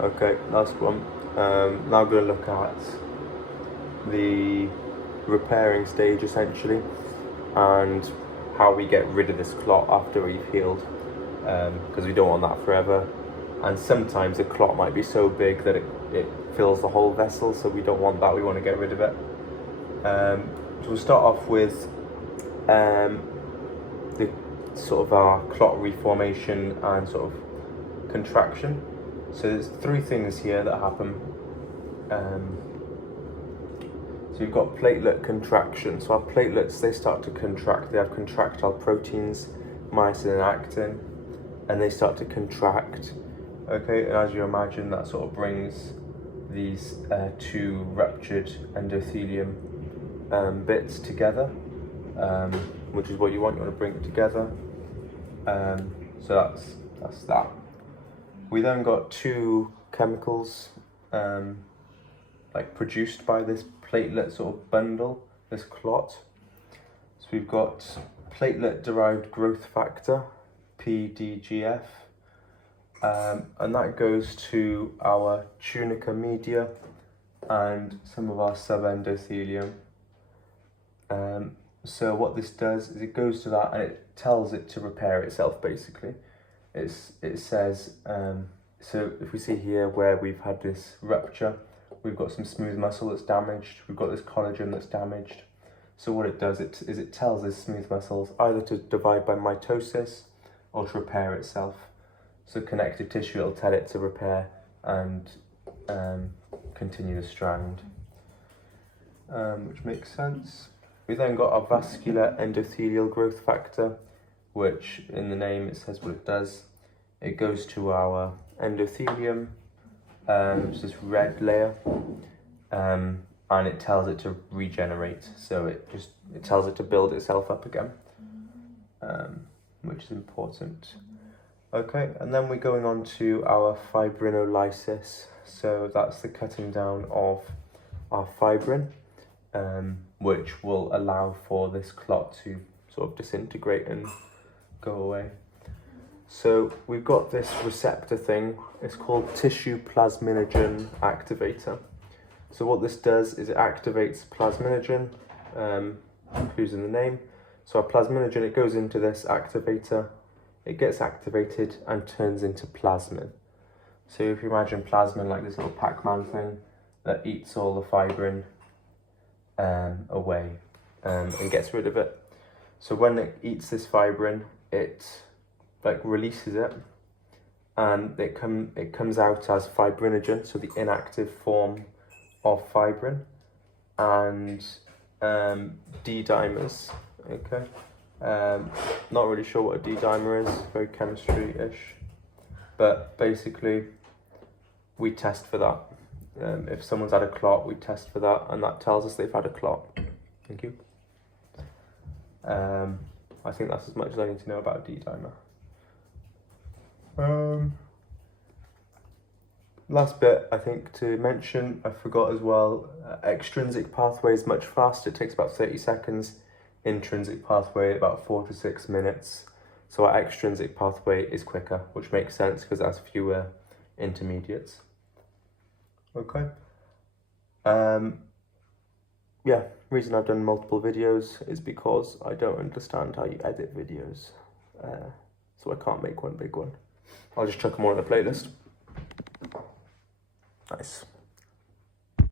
Okay, last one. Now we're going to look at the repairing stage essentially, and how we get rid of this clot after we've healed, because we don't want that forever. And sometimes a clot might be so big that it fills the whole vessel, so we don't want that, we want to get rid of it. So we'll start off with the sort of our clot reformation and sort of contraction. So there's three things here that happen. So you've got platelet contraction. So our platelets, they start to contract. They have contractile proteins, myosin and actin, and they start to contract. Okay, and as you imagine, that sort of brings these two ruptured endothelium bits together, which is what you want. You want to bring it together. So that's that. We then got two chemicals like produced by this platelet sort of bundle, this clot. So we've got platelet-derived growth factor, PDGF, and that goes to our tunica media and some of our subendothelium. So what this does is it goes to that and it tells it to repair itself basically. It says, so if we see here where we've had this rupture, we've got some smooth muscle that's damaged, we've got this collagen that's damaged. So what it does is it tells this smooth muscles either to divide by mitosis or to repair itself. So connective tissue, it'll tell it to repair and continue the strand, which makes sense. We then got our vascular endothelial growth factor, which in the name it says what it does. It goes to our endothelium, it's this red layer, and it tells it to regenerate. So it tells it to build itself up again, which is important. Okay, and then we're going on to our fibrinolysis. So that's the cutting down of our fibrin, which will allow for this clot to sort of disintegrate and go away. So we've got this receptor thing, it's called tissue plasminogen activator. So what this does is it activates plasminogen, includes in the name. So our plasminogen, it goes into this activator, it gets activated and turns into plasmin. So if you imagine plasmin like this little Pac-Man thing that eats all the fibrin away and gets rid of it. So when it eats this fibrin, it like releases it, and it comes out as fibrinogen, so the inactive form of fibrin, and D-dimers. Okay, not really sure what a D-dimer is, very chemistry-ish, but basically we test for that. If someone's had a clot, we test for that, and that tells us they've had a clot. Thank you. I think that's as much as I need to know about a D-dimer. Last bit I think to mention, I forgot as well, extrinsic pathway is much faster, it takes about 30 seconds, intrinsic pathway about 4 to 6 minutes. So our extrinsic pathway is quicker, which makes sense because it has fewer intermediates. Okay. Yeah, reason I've done multiple videos is because I don't understand how you edit videos, so I can't make one big one. I'll just chuck them all in a playlist. Nice.